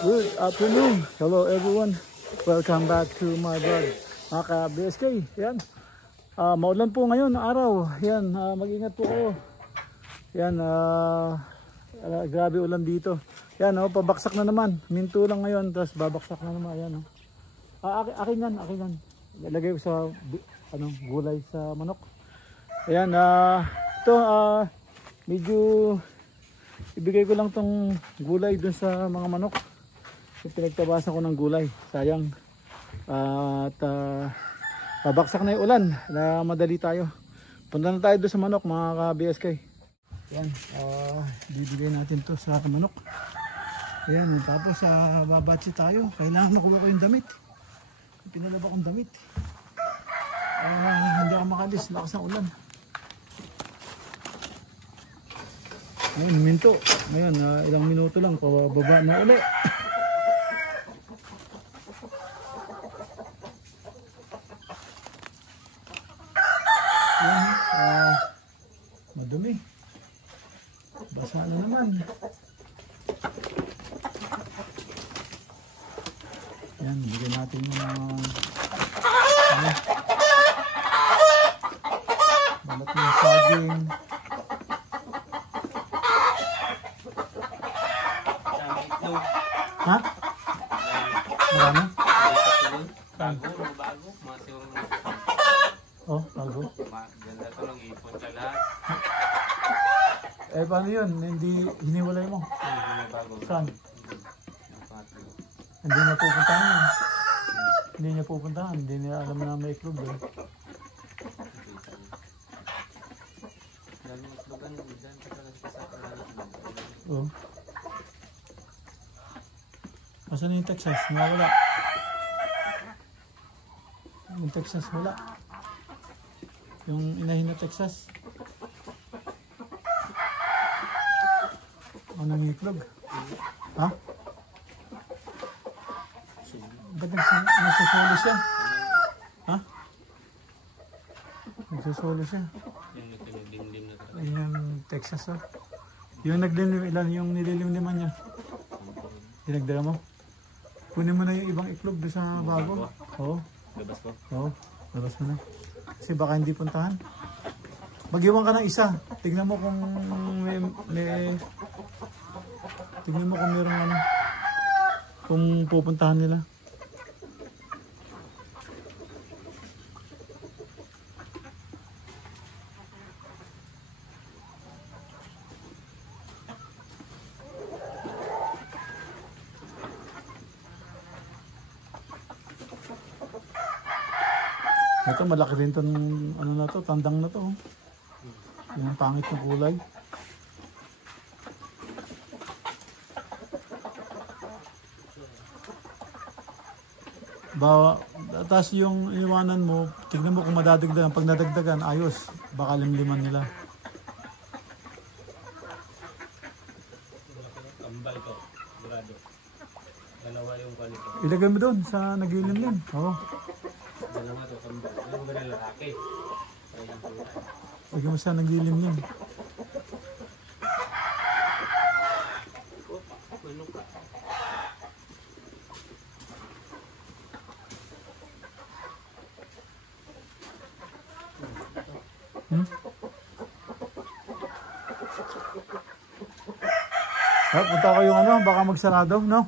Good afternoon. Hello everyone. Welcome back to my vlog. Mga ka-BSK. Yan. Maulan po ngayon araw. Yan. Mag-ingat po kayo. Yan. Grabe ulan dito. Yan. Pabaksak na naman. Minto lang ngayon. Tapos babaksak na naman. Yan. Akin yan. Akin yan. Ilagay ko sa gulay sa manok. Ayan. Ito. Medyo ibigay ko lang tong gulay dun sa mga manok. Pinagtabasan ko ng gulay, sayang. At babaksak na yung ulan na madali tayo. Punta na tayo doon sa manok mga ka-BSK. Yan, bibigay natin to sa manok. Yan, tapos babatsi tayo. Kailangan makuha ko yung damit. Pinalaba kong damit. Hindi ako makalis, lakas ng ulan. Ngayon, minto. Ngayon, ilang minuto lang, pababa na ulit. Madumi. Basa na naman. Yan, bigyan natin yung balat ng saging. Ha? Marami? Bago. Oh, bago. Ganda to lang ipon sa lahat. Paano yun? Hindi hiniwalay mo? Saan? Hindi na pupuntahan yun. Hindi niya pupuntahan. Hindi niya alam na may iklog doon. Oh. Asan yung Texas? Nawala. Yung Texas wala. Yung inahin na Texas. Anong iklog? Ha? Ba't nagsusolo siya? Ha? Nagsusolo siya. Yung Texas oh. Yung naglilim, ilan yung nililimliman niya? Dinagdala mo? Kunin mo na yung ibang iklog doon sa bago. Oo. Labas ko? Oo. Labas mo na. Kasi baka hindi puntahan. Mag-iwan ka ng isa. Tignan mo kung tignan mo kung meron ano. Kung pupuntahan nila. Ito malaki rin itong ano na to, tandang na to. Yung pangit ng kulay. Tapos yung iwanan mo, tignan mo kung madadagdagan. Pag nadagdagan, ayos. Baka limliman nila. Kambal ko, grado. Dalawa yung kwalito. Ilagay mo doon sa nagilimlim. Oo. Dalawa to kambal. Yung ba nila lalaki? Ilagay mo sa nagilimlim. Punta ko yung baka magsarado, no?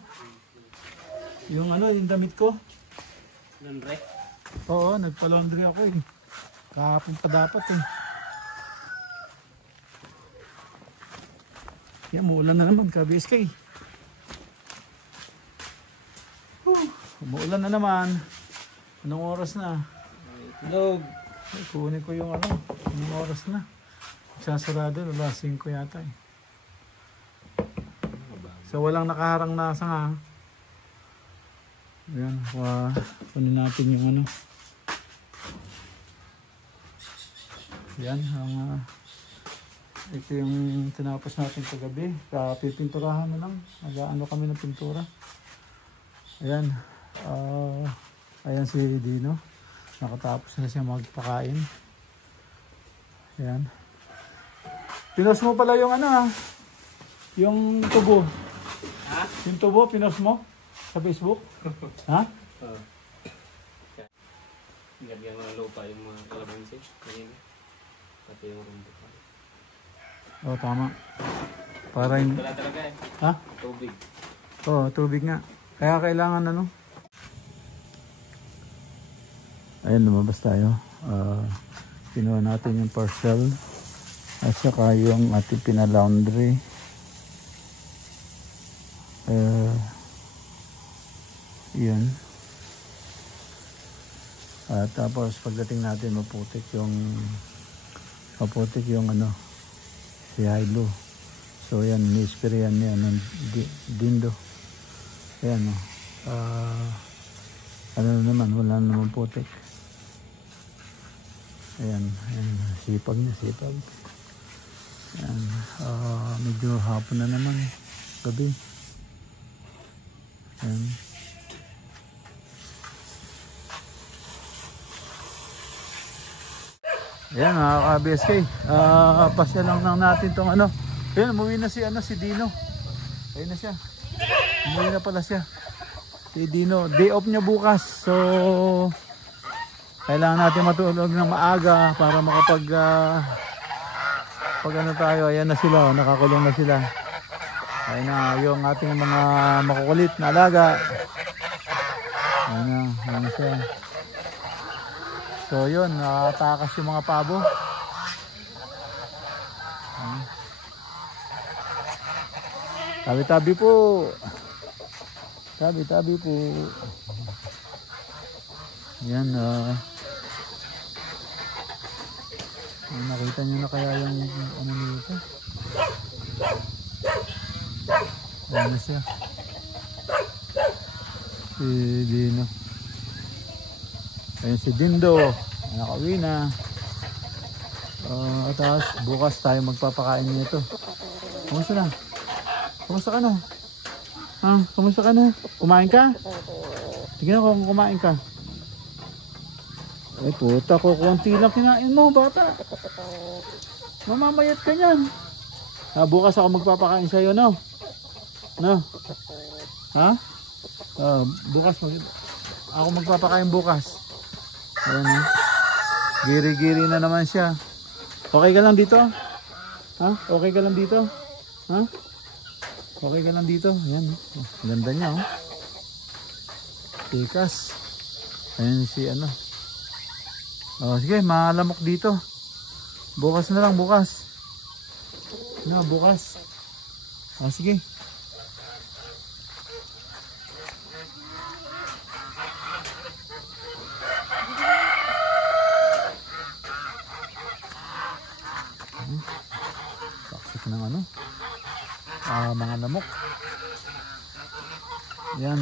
Yung yung damit ko. Laundry? Oo, nagpa-laundry ako eh. Kahapon pa dapat eh. Yan, muulan na naman, ka-BSK. Umuulan na naman. Anong oras na? Tulog. Ay, kunin ko yung anong oras na. Sasarado, alas 5 yata eh. So walang nakaharang na sanga. Ayan, kunin natin yung Yan, ito yung tinapos natin kagabi. Pipinturahan na lang. Nag-ano kami ng pintura. Ayan. Ayan si Dino. Nakatapos na siya magpakain. Ayan. Pinost mo pala yung yung tubo. Ha? Yung tubo, pinost mo? Sa Facebook? Ha? Oo. Gagyan ng lupa yung mga kalamansi. Kanina. Pati yung rumbukan. Oo, tama. Para yung... Wala talaga eh. Ha? Tubig. Oo, tubig nga. Kaya kailangan Ayun, lumabas tayo. Kinuha natin yung parcel. At saka yung ating pinalaundry. Yun. At tapos pagdating natin maputik yung si Hilo. So yan, ni-spray yan niya ng Dindo. Ayan naman, wala naman putik. Ayan, sipag niya, sipag. Ayan, medyo hapon na naman, gabi. Ayan. Ayan mga ka-BSK, pasya lang natin itong Ayan, umuwi na si Dino. Ayun na siya. Umuwi na pala siya. Si Dino, day off niya bukas. So, kailangan natin matulog ng maaga para makapag tayo. Ayan na sila, nakakulong na sila. Ayan na yung ating mga makukulit na alaga. Ayan na siya. So yun, nakatakas yung mga pabo. Tabi-tabi po. Tabi-tabi po. Yan, nakita nyo na kaya yung nito. Ayan na siya. Si Dino. Ayan si Dindo. Nakauwi na. Tapos bukas tayo magpapakain nito. Kumusta na? Kumusta ka na? Kumusta ka na? Kumain ka? Tignan ko kung kumain ka. Ay puta ko, konti lang kinain mo bata. Mamamayat ka nyan. Bukas ako magpapakain sa'yo, no? No? Ha? Bukas ako magpapakain bukas. Ayan ha. Giri-giri na naman siya. Okay ka lang dito? Ha? Okay ka lang dito? Ha? Okay ka lang dito? Ayan oh. Ganda niya oh. Tikas. Ayan si sige, malamok dito. Bukas na lang, bukas. Bukas. Sige. Taksik ng mga lamok. Yan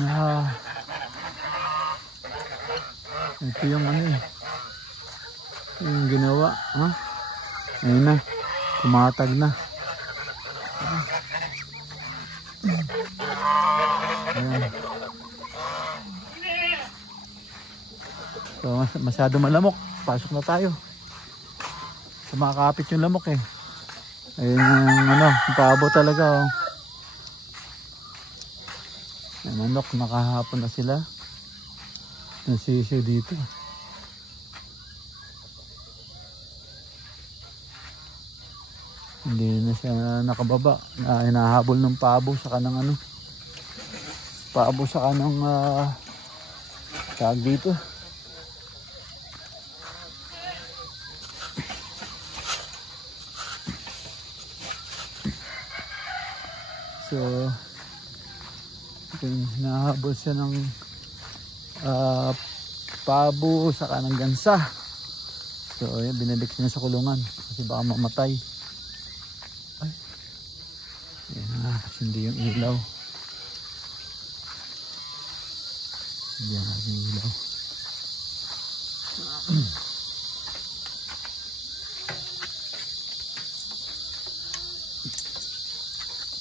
ito yung yung ginawa ayun na, kumatag na. Ayan. So masyado malamok, pasok na tayo. Kumakapit yung lamok eh. Ayun yung pabo talaga oh. Yung manok, nakahapon na sila. Nasisiyo dito. Hindi na siya nakababa. Hinahabol ng pabo sa kanang ano. Pabo sa kanang tag dito. So, hinahabol siya ng pabo sa kanang gansa. So, ayan, binalik niya sa kulungan kasi baka mamatay. Ay. Ayan, hindi yung ilaw. Hindi yung ilaw.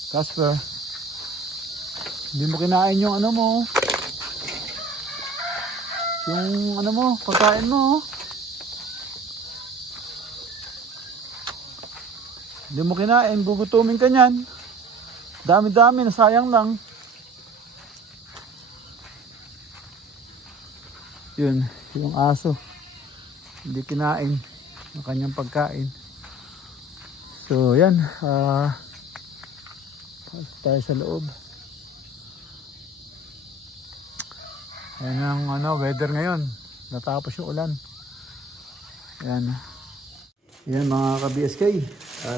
Casper, hindi mo kinain yung ano mo. Yung ano mo, pagkain mo. Hindi mo kinain, gugutumin ka niyan. Dami-dami, nasayang lang. Yun, yung aso. Hindi kinain ang kanyang pagkain. So, yan. Tayo sa loob. Ayan ang weather ngayon. Natapos yung ulan. Ayan. Yan mga ka-BSK.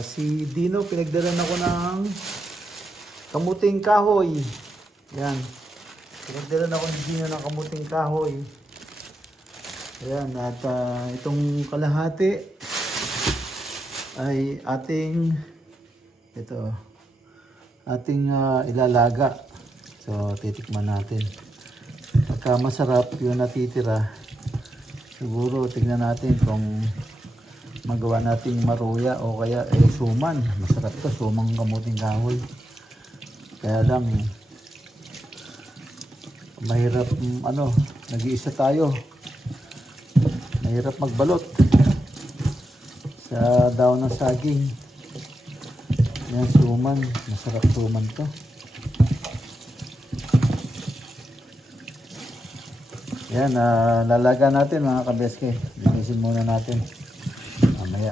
Si Dino, pinagdalan ako ng kamuting kahoy. Yan. Pinagdalan ako ni Dino ng kamuting kahoy. Ayan. At itong kalahati ay ating ilalaga. So titikman natin. Pagka masarap yung natitira, siguro tignan natin kung magawa nating maruya o kaya suman. Masarap to, sumang kamuting kahoy. Kaya lang mahirap nag-iisa tayo. Mahirap magbalot sa daon ng saging. Yan, suman. Masarap suman to. Yan, lalaga natin mga kabeske. Linisin muna natin. Mamaya.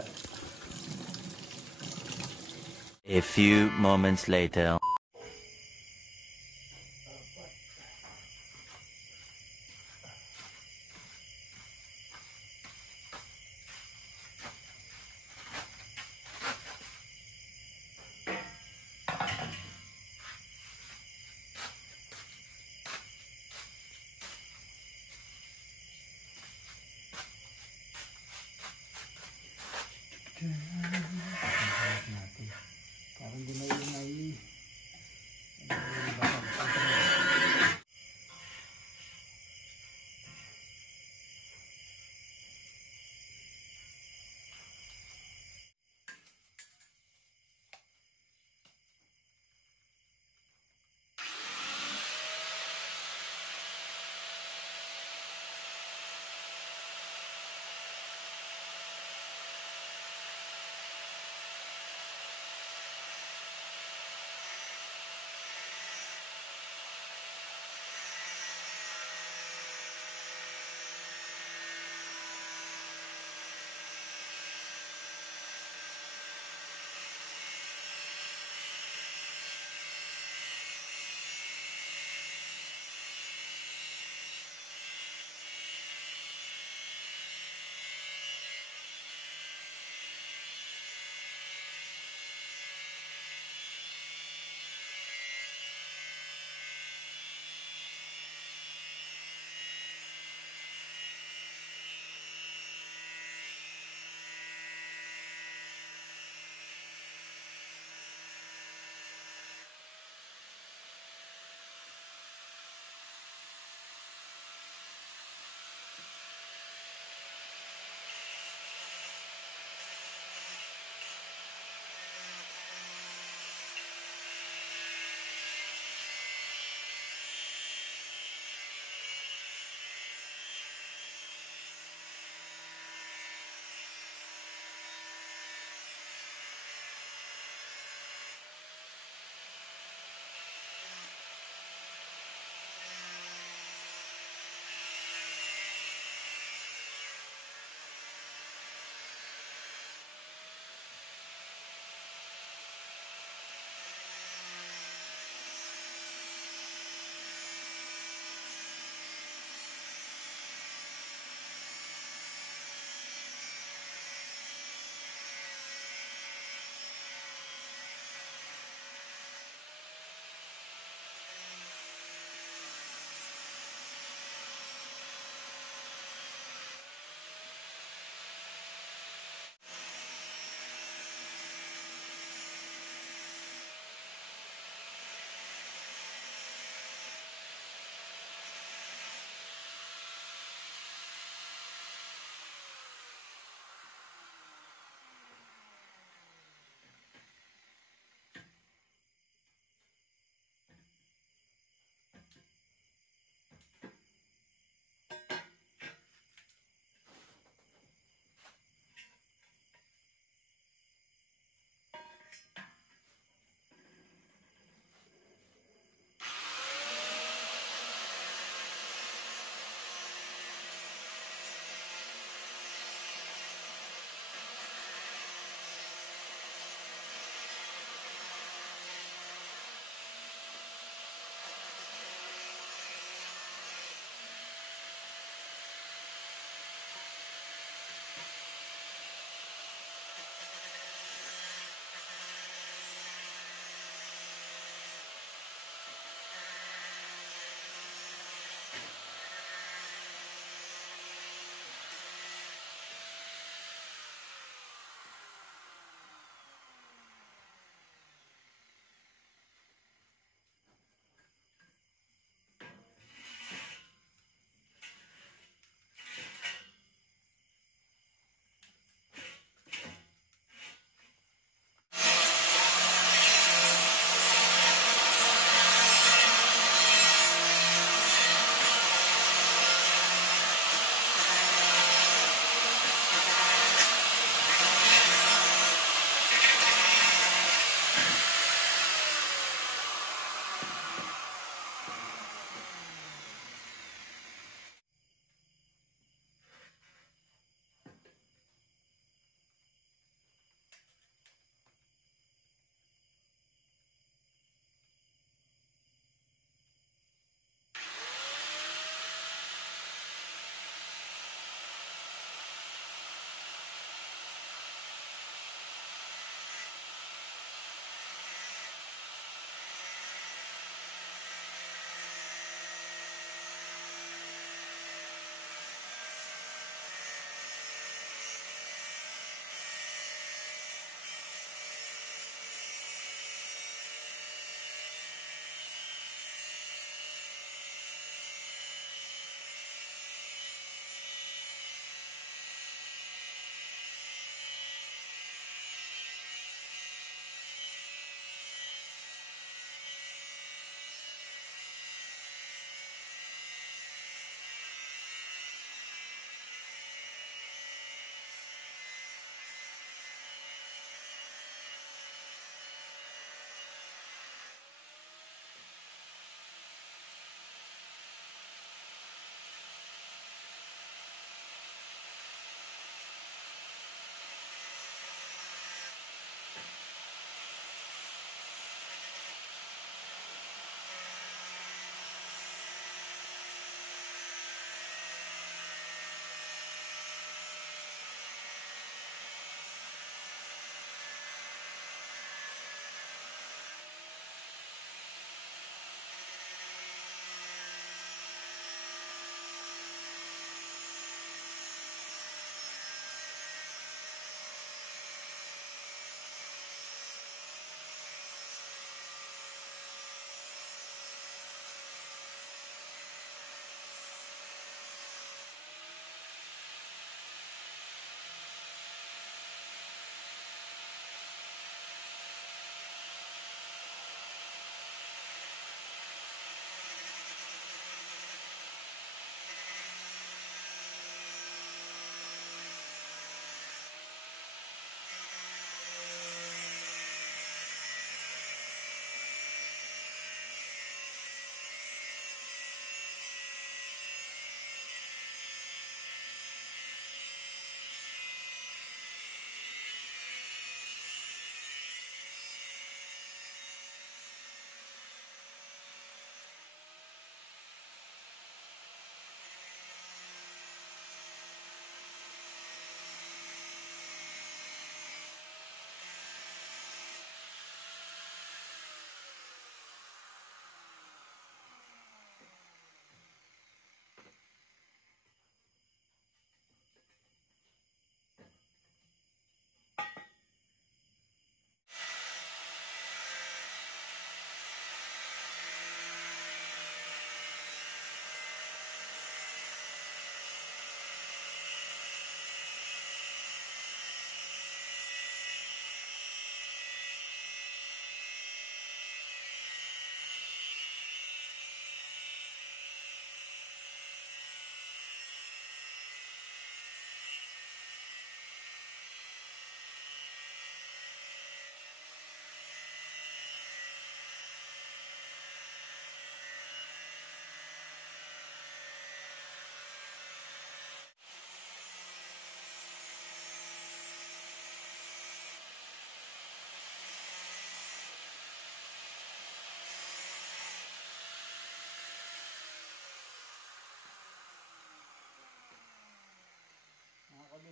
A few moments later. Parang di may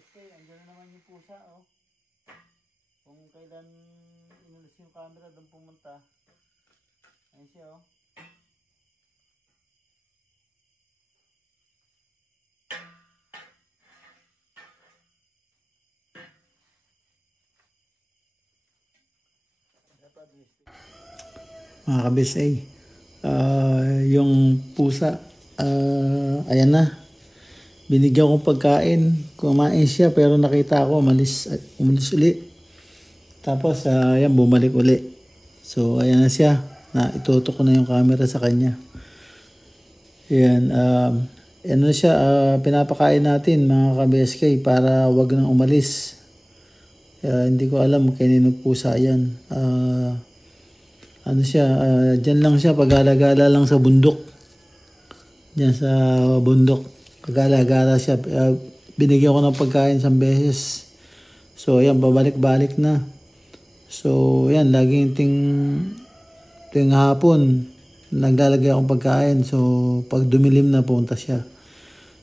BSK, andyan na naman yung pusa, oh. Kung kailan inulis yung camera doon pumunta. Ayun siya, oh. Mga ka-BSA, yung pusa, ayan na. Binigyan ko pagkain, kumain siya pero nakita ko umalis uli. Tapos ayan, bumalik uli. So ayan na siya, na itutok ko na yung camera sa kanya. Ayan, ano siya, pinapakain natin mga ka-BSK para wag nang umalis. Hindi ko alam kanino pusa yan. Ano siya, dyan lang siya, pag-gala-gala lang sa bundok. Dyan sa bundok, pag-gala-gala siya. Binigyan ko ng pagkain 1 beses. So, ayan, babalik-balik na. So, ayan, laging ting hapon, naglalagay akong pagkain. So, pag dumilim na, punta siya.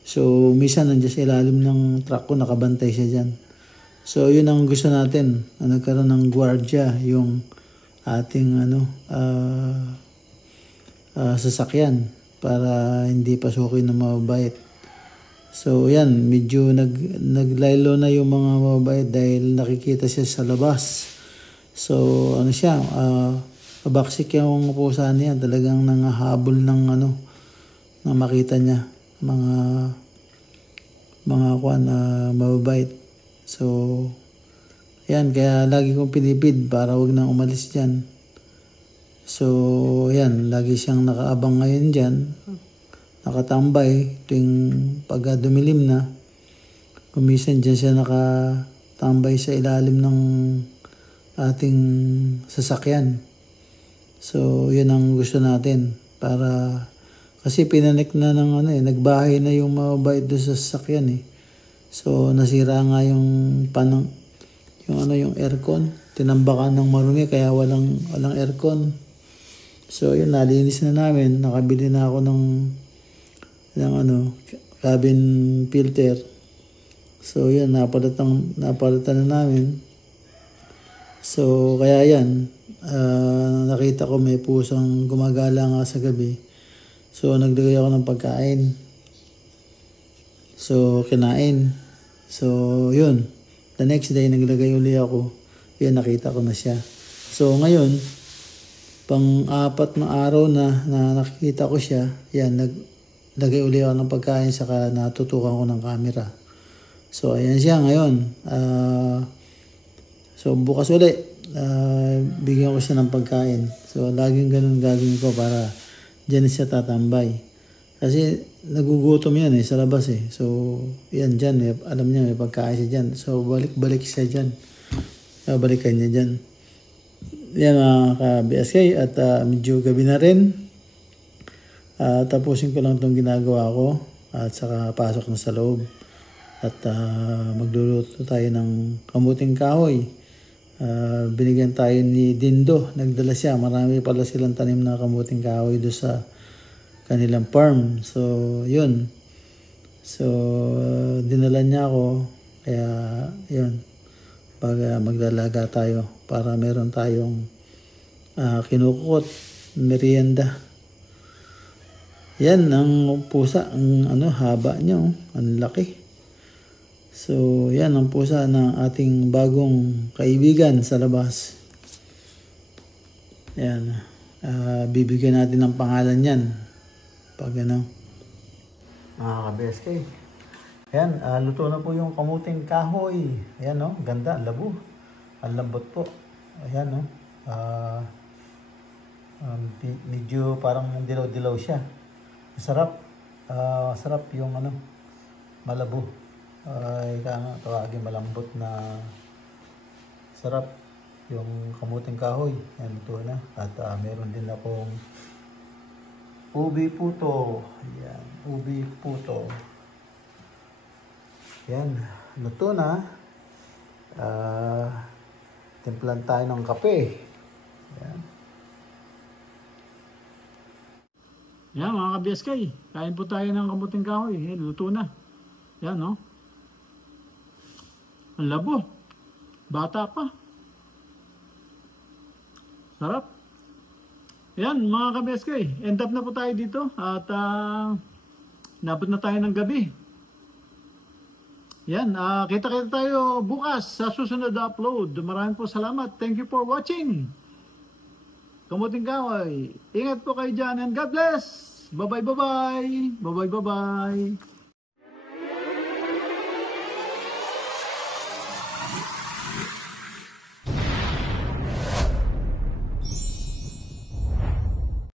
So, minsan nandiyan sa ilalim ng truck ko, nakabantay siya dyan. So, yun ang gusto natin. Nagkaroon ng gwardiya, yung ating sasakyan para hindi pasukin ng mababait. So yan, medyo naglaylo na yung mga mababait dahil nakikita siya sa labas. So ano siya, baksik yung pusa niya, talagang nangahabol ng na makita niya mga mababait. So yan, kaya lagi kong pinipid para wag nang umalis dyan. So, yan, lagi siyang nakaabang ngayon dyan. Nakatambay tuwing pag dumilim na. Kumisan dyan siya nakatambay sa ilalim ng ating sasakyan. So, yun ang gusto natin. Kasi pinanik na ng nagbahay na yung mababait doon sa sasakyan eh. So, nasira nga yung yung aircon, tinambakan ng marumi kaya walang aircon. So yun, nalinis na namin, nakabili na ako ng cabin filter. So yun, napalitan na namin. So kaya yan, nakita ko may pusang gumagala nga sa gabi. So naglagay ako ng pagkain. So kinain. So yun. The next day, naglagay uli ako. Yan, nakita ko na siya. So, ngayon, pang-4 na araw na nakikita ko siya, yan, naglagay uli ako ng pagkain, saka natutukan ko ng camera. So, ayan siya ngayon. So, bukas uli, bigyan ko siya ng pagkain. So, laging ganun gagawin ko para dyan siya tatambay. Kasi nagugutom yan sa labas eh. So, yan dyan, alam niya may pagkain siya dyan. So, balik siya dyan. Balikan niya dyan. Yan mga ka-BSK, at medyo gabi na rin. Tapusin ko lang itong ginagawa ko at saka pasok na sa loob. At magluluto tayo ng kamuting kahoy. Binigyan tayo ni Dindo. Nagdala siya. Marami pala silang tanim na kamuting kahoy doon sa kanilang farm. So, yun. So, dinala niya ako. Kaya, yun. Pag maglalaga tayo para meron tayong kinukukot, merienda. Yan, ang pusa. Ang haba niya. Ang laki. So, yan ang pusa ng ating bagong kaibigan sa labas. Yan. Bibigyan natin ng pangalan yan. Pag mga ka-BSK. Ayan, luto na po yung kamuting kahoy. Ayan ganda, labo. Ang lambot po. Ayan medyo parang dilaw-dilaw siya. Masarap. Masarap yung malabo. Tawagin malambot na sarap yung kamuting kahoy. Ayan, luto na. At meron din akong ubi puto. Ayan, ubi puto. Ayan, luto na. Timplan tayo ng kape. Ayan. Yan mga ka-BSK, kain po tayo ng kamuting kahoy. Ayan, luto na. Ayan Ang labo. Bata pa. Sarap. Yan mga ka-BSK. End up na po tayo dito. At nabot na tayo ng gabi. Yan. Kita-kita tayo bukas sa susunod na upload. Maraming po salamat. Thank you for watching. Kamuting Kaway. Ingat po kayo dyan and God bless. Bye-bye, bye-bye. Bye-bye, bye-bye.